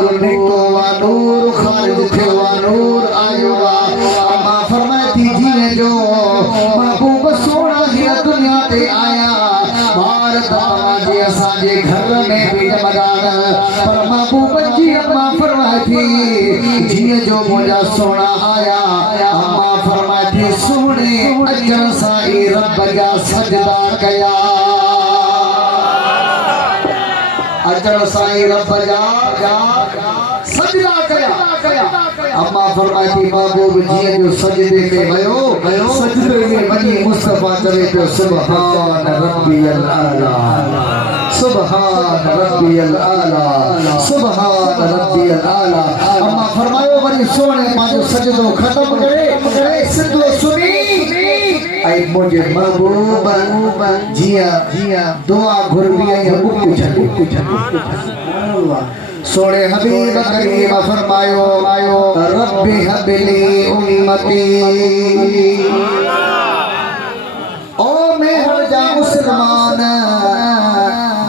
नूर निको वा नूर खारिज थे वा नूर आयो वा अम्मा फरमाती जी जो महबूब सोना ही दुनिया ते आया बार दामा जी असाजे घर में भी जमदार पर महबूब जी अम्मा फरमाती जी जो मुझा सोना आया अम्मा फरमाती सोने अजर साई रब जा सजदा कया अजर साई रब जा सजदा कया अम्मा फरमाती महबूब जी जो सजदे में वयो सजदे में वनी मुस्तफा चवे तो सुभान रब्बियल आला सुभान रब्बियल आला सुभान रब्बियल आला अम्मा फरमायो वरी सोने पांजो सजदो खत्म करे सिद्धो सुनी आई मुझे महबूब जिया दुआ घुरबी आई कुछ सोने हबीब करीम फरमायो रब्बी हबली उम्मती ओ मेहर जा मुसलमान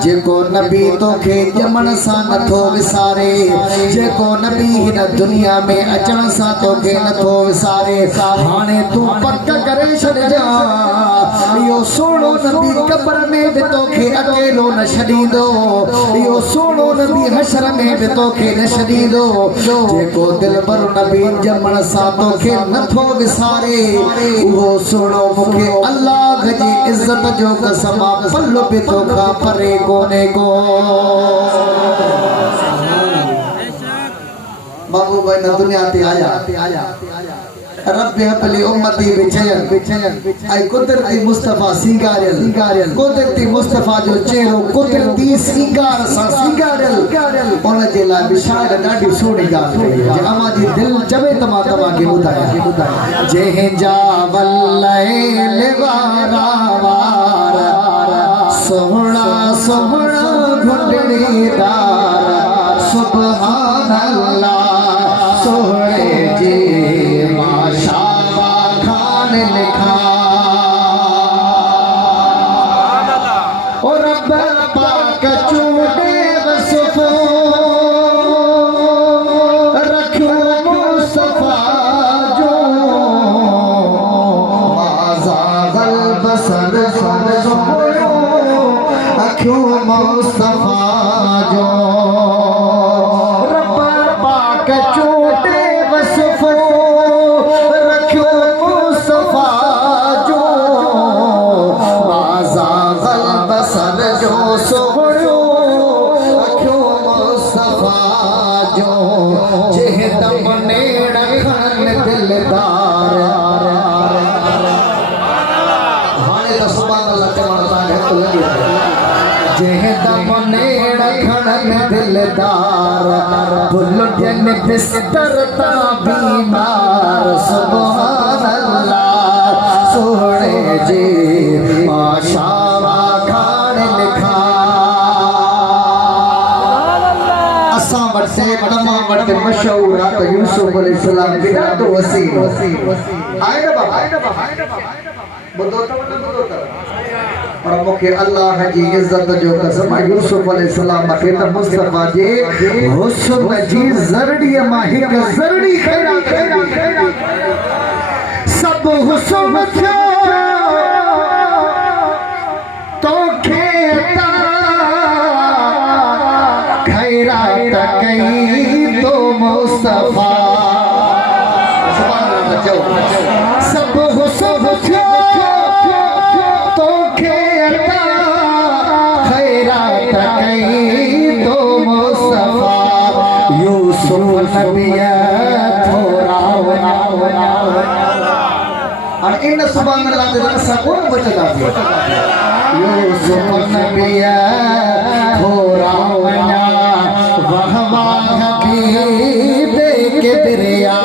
जेको नबी तोखे जमन सा नथो विसारे जेको नबी हिन दुनिया में अचण सा तोखे नथो विसारे हाने तू पक करे छॾजा यो सोनो नबी कब्र में भी तोखे अकेलो न छॾींदो यो सोनो नबी हशर में भी तोखे न छॾींदो जेको दिलबर नबी जमन सा तोखे नथो विसारे उहो सोनो मूंखे अल्लाह जी इज्जत जो कसम पल्लो पे तोखा परे कोने को बाबू भाई न दुनिया ते आया रब्बी हबली उम्मती बिचयन आई कुदरती मुस्तफा सिंगारियल कुदरती मुस्तफा जो चेहरो कुदरती सिंगार सा सिंगारियल उन जे लाइ बिशार ॾाढी सोहणी ॻाल्हि कई जे अमा जी दिल चवे त मां तव्हांखे ॿुधायां जंहिंजा वल्लैल वारा सोहणा सोहणा घुटड़ीदार सुभान अल्लाह सोहणे जे माशावा खान लिखा ओ रब पाक चूड़े वसफो रखो मुस्तफा जो माजा गल बसर क्यों मुस्तफा जो रब पाक चोटे वसफो रखो मुस्तफा जो माजा गल बसर जो सोहणो क्यों मुस्तफा जो जेह दम नेड़ खन दिलदार हाणे तो सुभान अल्लाह चवण है तो लगे जेह दम नेड़ खड़न दिलदार भुल जन बिस्तर ता बीमार सुभान अल्लाह सोहणे जे माशावा खान लिखा असां वटि तमामु वटि मशहूर आहे त यूसुफ अलैहिस्सलाम बि ॾाढो वसीम आहे न बाबा ॿुधो अथव पर मुखे अल्लाह जी इज्जत जो कसम यूसुफ अलैहिस्सलाम के त मुस्तफा जे हुस्न जी ज़रड़ी मां हिक ज़रड़ी खैरा सब हुस्न थियो तोखे ता खैरात कई तो मुस्तफा सुभान अल्लाह सब हुस्न थियो नबिया थोरा और इन सुभान अल्लाह ते रसा कोन बचदा यूसुफ नबिया थोरा वना वाह वाह हबीब के दरिया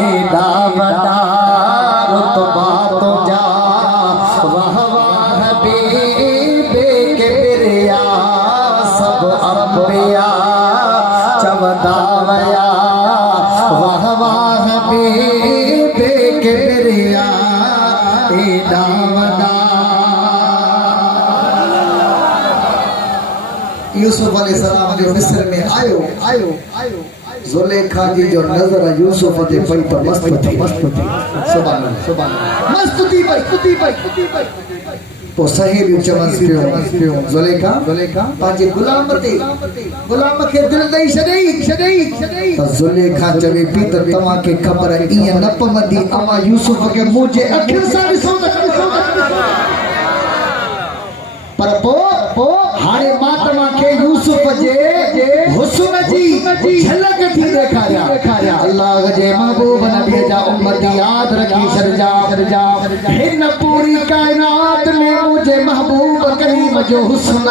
एदा वदा रुतबा तो जा वाह वाह हबीब के दरिया सब अंबिया चवदावया वाह वाह हबीब के दरिया एदा वदा यूसुफ अलैहिस्सलाम जो मिस्र में आयो ज़ुलेखा जी जो नजर यूसुफ ते पई तो मस्त थी सुभान अल्लाह मस्त थी भाई तो सहेली चमन पियो ज़ुलेखा पांजे गुलाम के दिल दई छडई तो ज़ुलेखा चवे पी त तवा के खबर ई न पवंदी अमा यूसुफ के मुझे अखिन सा ॾिसो पर पो हाणे मां तव्हां खे यूसुफ जे हुस्न जी झलक थी ॾेखारिया अल्लाह जे महबूब नबी जा उम्मत याद रखी छॾजा हिन पूरी कायनात में मुझे महबूब करीम जो हुस्न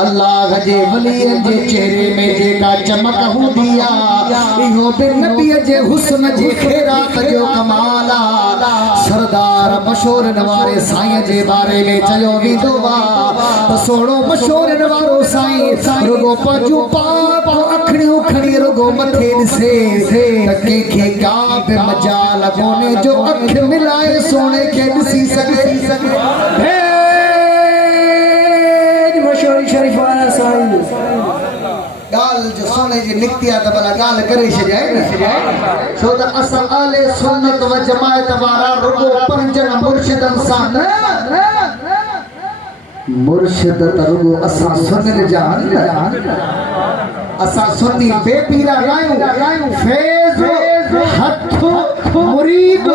अल्लाह जे वलीअ जे चेहरे में जेका चमक हूंदी आहे इहो बि नबी जे हुस्न जे खैरात जो कमाल आहे सरदार मशहूरन वारे साईं जे बारे में चयो वेंदो आहे त सोणो मशहूरन वारो साईं रुगो पंहिंजूं पाप अखियूं खणी रुगो मथे ॾिसे त कंहिंखे का बि मजाल कोन्हे जो अख मिलाए सोने खे ॾिसी सघे शरीफ वाला साईं गाल जो सोने जी निकतिया त भला गाल करे छॾिया न छो त असां आले सुन्नत व जमायत वारा रुगो पंजन मुर्शिदन सां न मुर्शिद त रुगो असां सुन्नत जा असां सुन्नी बेपीरा गायूं फैज़ हथ मुरीद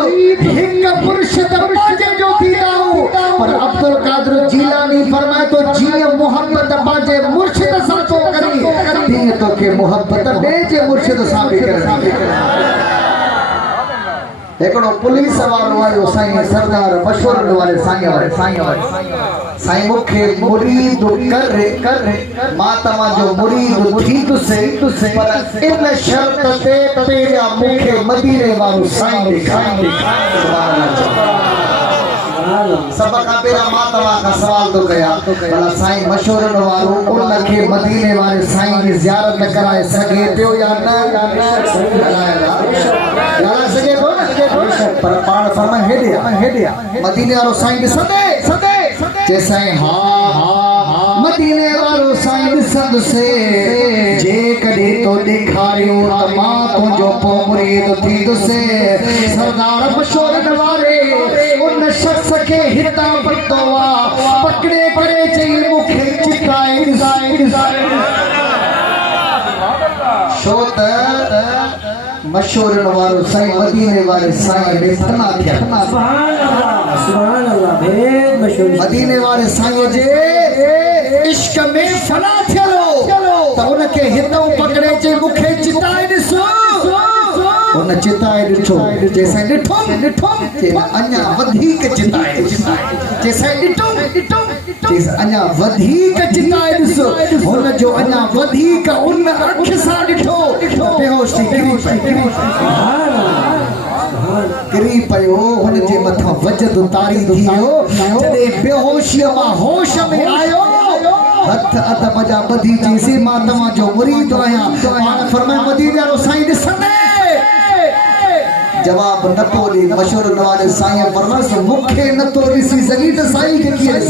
हिक मुर्शिद पाजे जो थींदाऊं पर अब्दुल कादिर जीलानी फरमाए तो जीअं मोहब्बत पाजे मुर्शिद सां तो करी तीअं तोखे मोहब्बत ॿिए जे मुर्शिद सां बि करे हिकिड़ो पुलिस वारो आयो साईं सरदार मशहूर वारे साईं मूंखे मुरीद कर मां तव्हांजो मुरीद थी तुसे पर इन शर्त ते पहिरियां मूंखे मदीने वारो साईं ॾेखारे सब खां पहिरियां मां तव्हां खां सवाल थो कयां भला साईं मशहूर वारो उनखे मदीने वारे साईं जी ज़ियारत कराए सघे पियो या न ॻाल्हाए सघे थो न पर पाण फरमाए हेॾे मदीने वारो साईं ॾिसंदे जे साईं हा मदीने वारो साईं ॾिसंदुसि जे कॾहिं तो ॾेखारियो त मां तुंहिंजो पोइ मुरीद थींदुसि सरदार मशहूर वारे उन शख्स के हिता पतो पकड़े करे चई मूंखे चिकाए छो त मशहूर वारो साईं मदीने वारे साईं में फना थिया सुभान अल्लाह मदीने वारे साईं जे इश्क में फना थियलो त उनखे हिता पकड़े चई मूंखे चिकाए ॾिसो उन चिताए ॾिठो जैसे ॾिठो अञा वधीक चिताए जैसे ॾिठो जैसे अञा वधीक चिताए ॾिसो हुन जो अञा वधीक उन अख सां ॾिठो बेहोश थी किरी पियो हुन जे मथां वजद तारी थी वियो जॾहिं बेहोशीअ मां होश में आयो हथ अदब जा ॿधी चईंसि मां तव्हांजो मुरीद आहियां पाण फरमाए मदीने वारो साईं ॾिसंदे जवाब न तो ॾे मशहूर वारे साईं फरमाए मूंखे न तो ॾिसी सघी त साईं खे कीअं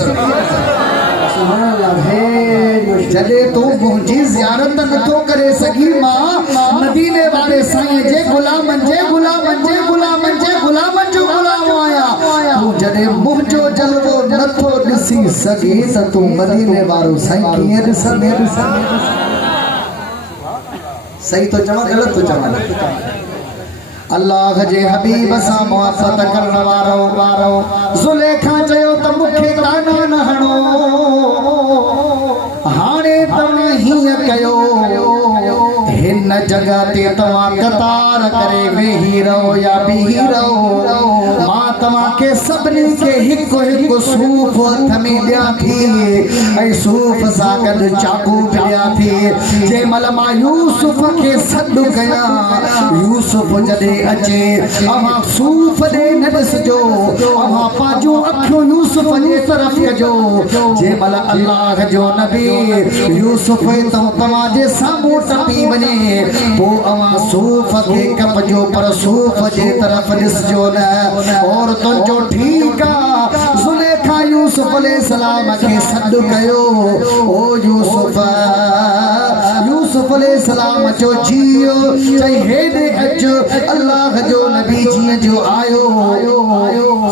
जॾहिं तूं मुंहिंजी ज़ियारत नथो करे सघी मां मदीने वारे साईं जे गुलामनि जो गुलाम आहियां तूं जॾहिं मुंहिंजो जलवो नथो ॾिसी सघी त तूं मदीने वारो साईं कीअं ॾिसंदे सही तो चवां ग़लति तो चवां अल्लाह जे हबीब सां मुहब्बत करण वारो ज़ुलेखा चयो त मूंखे ताना न हणो हाणे तव्हां हीअं कयो हिन जगह ते तव्हां कतार करे वेही रहो या बीही रहो मां तव्हांखे सभिनी खे हिकु हिकु सूफ़ हथ में ॾियां थी ऐं सूफ़ सां गॾु चाकू बि ॾियां थी जंहिं महिल मां यूसुफ खे सॾु कयां यूसुफ जॾहिं अचे अव्हां सूफ़ ॾे न ॾिसजो अव्हां पंहिंजूं अखियूं यूसुफ जे तरफ़ कजो जंहिं महिल अल्लाह जो नबी यूसुफ तव्हांजे साम्हूं टपी वञे पोइ अव्हां सूफ़ खे कपजो पर सूफ़ जे तरफ़ ॾिसजो न और तुंहिंजो ठीकु आहे ज़ुलेखा यूसुफ यूसुफ अलैहिस्सलाम खे सॾु कयो ओ यूसुफ यूसुफ अलैहिस्सलाम जो जियो चई हेॾे अचो अल्लाह जो नबी जीअं जो आयो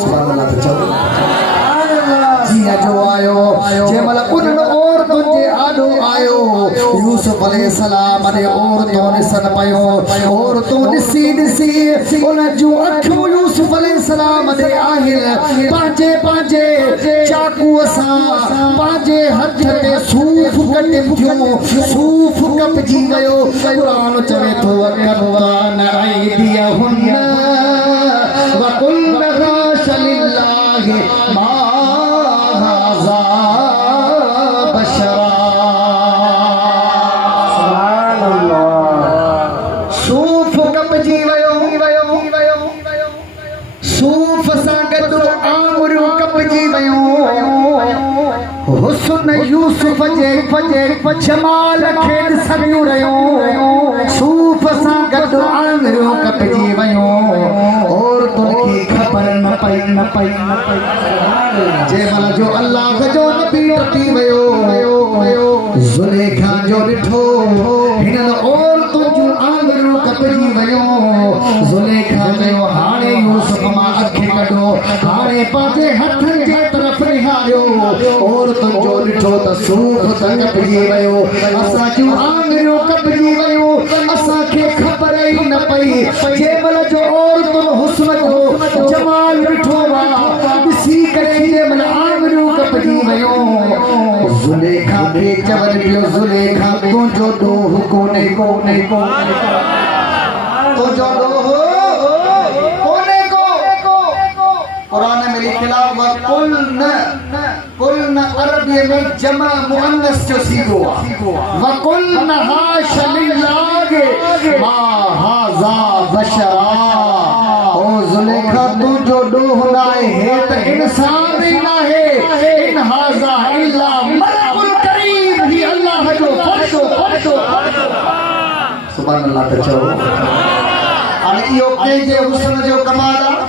सुभान अल्लाह त चओ जीअं जो आयो जंहिंमहिल उन्हनि औरतुनि जे आॾो आयो यूसुफ अलैहिस्सलाम ने औरतूं ॾिसनि पियो औरतूं ॾिसी ॾिसी उन जूं अखियूं यूसुफ अलैहिस्सलाम ते आहिनि पंहिंजे पंहिंजे चाकूअ सां पंहिंजे हथ ते सूफ़ कटनि थियूं सूफ़ कपजी वियो क़ुरान चवे थो वक़फ़ान ऐदियहुन्न वक़ुल्न हाशा लिल्लाहि मा हाज़ा बशरा सुभान अल्लाह सूफ़ कपजी वियो सूफ़ सां गॾु आङुरियूं कपजी वियूं हुस्न यूसुफ जे जमाल खे ॾिसंदियूं रहियूं सूफ़ सां गॾु आङुरियूं कपजी वियूं औरतुनि खे ख़बर न पई जंहिंमहिल जो अल्लाह जो नबी टपी वियो ज़ुलेखा जो ॾिठो हिननि औरतुनि जूं आङुरियूं कपजी वियूं ज़ुलेखा चयो हाणे यूसुफ मां अखि कढो हाणे पंहिंजे हथनि जे तरफ़ निहारियो औरतुनि जो ॾिठो त सूफ़ त कपजी वियो असां जूं आङुरियूं कपजी वियूं असांखे ख़बर ई न पई जंहिंमहिल जो औरतुनि हुस्न जो जमाल ॾिठो आहे ॾिसी करे जंहिंमहिल आङुरियूं कपजी वियूं ज़ुलेखा खे चवनि पियो ज़ुलेखा तुंहिंजो ॾोह कोन्हे तुंहिंजो ॾोह कुरान में लिखियलु कुल्न अरबी में जमा मुअन्नस जो सीगो आहे वकुल्न हाशा लिल्लाहि मा हाज़ा बशरा ओ ज़ुलेखा तुंहिंजो ॾोह नाहे हे त इंसान ई नाहे इन हाज़ा इल्ला मलकुल करीम ही अल्लाह जो फ़र्शो सुभान अल्लाह त चओ हाणे इहो कंहिंजे हुस्न जो कमाल आहे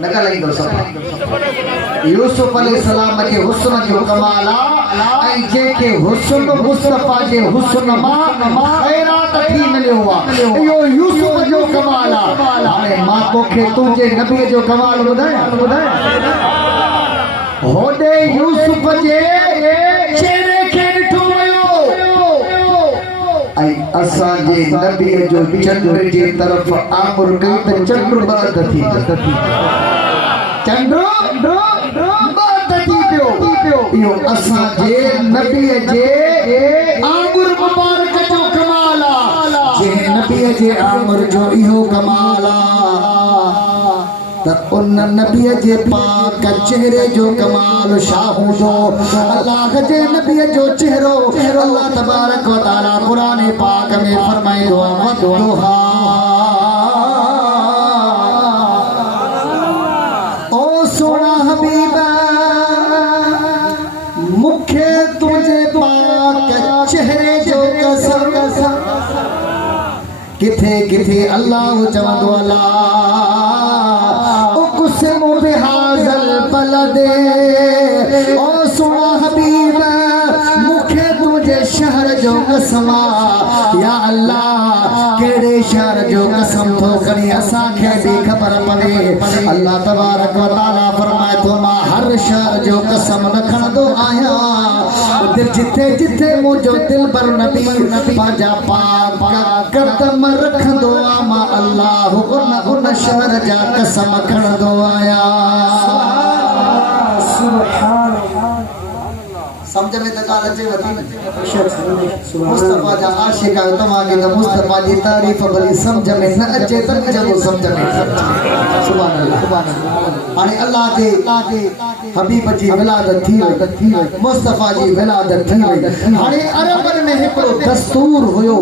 न ॻाल्हाईंदो सभु यूसुफ अलैहिस्सलाम के हुस्न जो कमाल आहे ऐं जंहिंखे हुस्न मुस्तफा जे हुस्न मां खैरात थी मिलियो आहे इहो यूसुफ जो कमाल आहे हाणे मां तोखे तुंहिंजे नबीअ जो कमाल ॿुधायां होॾे यूसुफ जे चेहरे खे ॾिठो वियो ऐं असांजे नबीअ जो चंड जे तरफ़ आङुर कई त चंड बंदि थी चंड बंदि थी पियो इहो असांजे नबीअ जे आङुर मुबारक जो कमाल आहे जंहिं नबीअ जे आङुर जो इहो कमाल आहे त उन नबीअ जे पाक चेहरे जो कमाल छा हूंदो अल्लाह जे नबीअ जो चेहरो अल्लाह तबारक व तआला क़ुरान पाक में फरमाईंदो आहे वदुहा ओ सोना हबीबा मूंखे तुंहिंजे पाक चेहरे जो कसम किथे किथे अल्लाह चवंदो अल्लाह बिहाज़ल बलदे ओ सोना हबीब मूंखे तुंहिंजे शहर जो कसम या अल्लाह कहिड़े शहर जो कसम थो खणी असांखे बि ख़बर पवे अल्लाह तबारक व तआला फरमाए थो मां हर शहर जो कसम न खणंदो आहियां जिथे जिथे मुंहिंजो दिलबर नबी पंहिंजा पाक कदम रखंदो आहे मां अल्लाह उन शहर जा कसम खणंदो आहियां समझ में त ॻाल्हि अचेव थी मुस्तफा जा आशिक आहियो तव्हांखे त मुस्तफा जी तारीफ़ भली समझ में न अचे त जॾहिं समझ में सुभान अल्लाह हाणे अल्लाह जे हबीब जी विलादत थी वई मुस्तफा जी विलादत थी वई हाणे अरबन में हिकिड़ो दस्तूर हुयो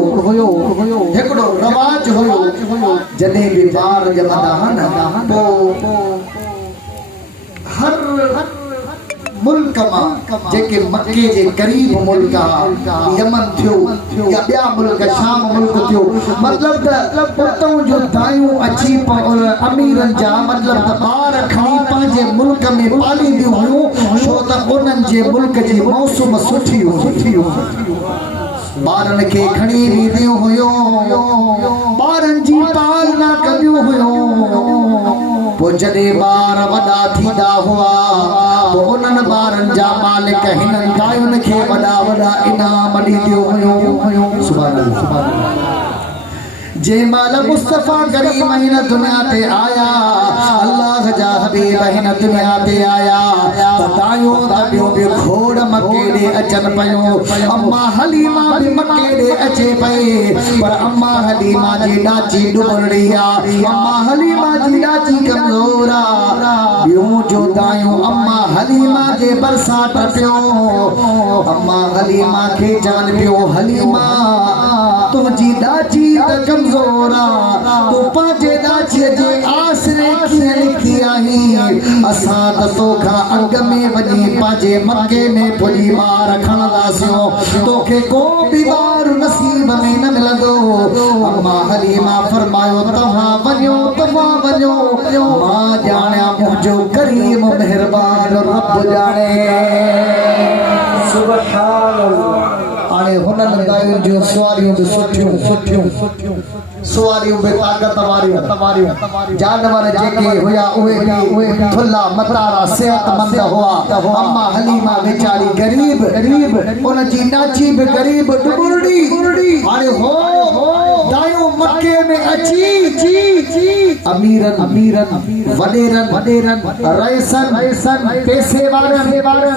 हिकिड़ो रवाज हुयो जॾहिं बि ॿार ॼमंदा हुआ न पोइ हर मुल्क मां जेके मक्के जे करीब मुल्क यमन थियो या ॿिया मुल्क शाम मुल्क थियो मतलब त उतां जो दायूं अची अमीरन जा मतलब त ॿार खणी पंहिंजे मुल्क में पालींदियूं हुयूं छो त उन्हनि जे मुल्क जी मौसम सुठी हुई ॿारन खे खणी वेंदियूं हुयूं ॿारनि जी पालना कंदियूं हुयूं पोइ जॾहिं ॿार वॾा थींदा हुआ पोइ उन्हनि ॿारनि जा मालिक हिननि गायुनि खे वॾा वॾा इनाम ॾींदियूं हुयूं सुभाणे जंहिं महिल मुस्तफ़ा करीम हिन दुनिया ते आया अल्लाह जा हबीब हिन दुनिया ते आया बतायो त ॿियो बि खोड़ मके ॾे अचनि पियो अम्मा हलीमा बि मके ॾे अचे पई पर अम्मा हलीमा जी ॾाची डुबड़ी आहे अम्मा हलीमा जी ॾाची कमज़ोर आहे ॿियूं जो दायूं अम्मा हलीमा जे बरसां पियो अम्मा हलीमा खे चवनि पियो हलीमा तुंहिंजी ॾाची त कमज़ोर आहे तूं पंहिंजे ॾाचीअ जे आसरे कीअं लिखी आहीं असां त तोखां अॻ में वञी पंहिंजे मके में पुॼी ॿार खणंदासीं तोखे को बि ॿार नसीब में न मिलंदो अम्मा हलीमा फरमायो तव्हां वञो मां ॼाणिया मुंहिंजो करीम महिरबान रब ॼाणे सुभान अल्लाह हाणे हुननि गायुनि जूं सवारियूं बि सुठियूं सवारियूं बि ताक़त वारियूं जानवर जेके हुया उहे थुल्हा मतारा सेहतमंद हुआ अम्मा हलीमा वेचारी गरीब उन जी ॾाची बि गरीब डुबुरड़ी हाणे हो दायूं मके में अची अमीरन वडेरन रईसन पैसे वारन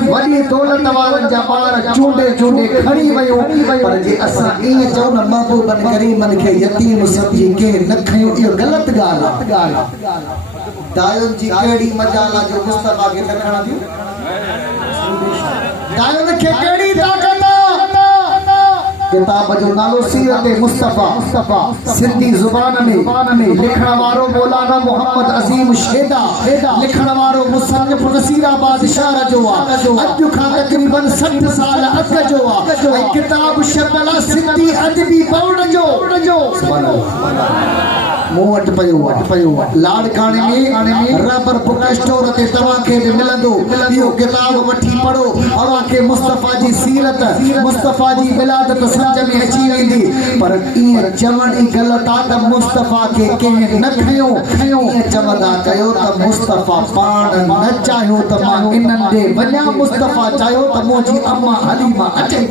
वॾी दौलत वारन जा ॿार चूंडे खणी वयो पर जे असां ईअं चऊं न महबूबन करीमन खे यतीम समझी के न खयो इहो ग़लत ॻाल्हि आहे दायुनि जी कहिड़ी मजाल आहे जो मुस्तफ़ा खे न खणंदियूं दायुनि खे कहिड़ी ताक़त किताब जो नालो सीरत मुस्तफ़ा सिंधी ज़ुबान में लिखण वारो मौलाना मोहम्मद अज़ीम शेदा लिखण वारो मुसन्निफ नसीराबाद शहर जो आहे अॼु खां तक़रीबन 60 साल अॻ जो आहे ऐं किताब शबला सिंधी अदबी पौड़ जो सुभाणे मूं वटि पयो लाड़काणे में रबर बुक स्टोर ते तव्हांखे बि मिलंदो इहो किताब वठी पढ़ो तव्हांखे मुस्तफ़ा जी सीरत मुस्तफ़ा जी विलादत समझ में अची वेंदी पर ईअं चवण ई ग़लति आहे त मुस्तफ़ा खे कंहिं न खयो ईअं चवंदा कयो त मुस्तफ़ा पाण न चाहियो त मां इन्हनि ॾे वञा मुस्तफ़ा चाहियो त मुंहिंजी अम्मा हलीमा अचे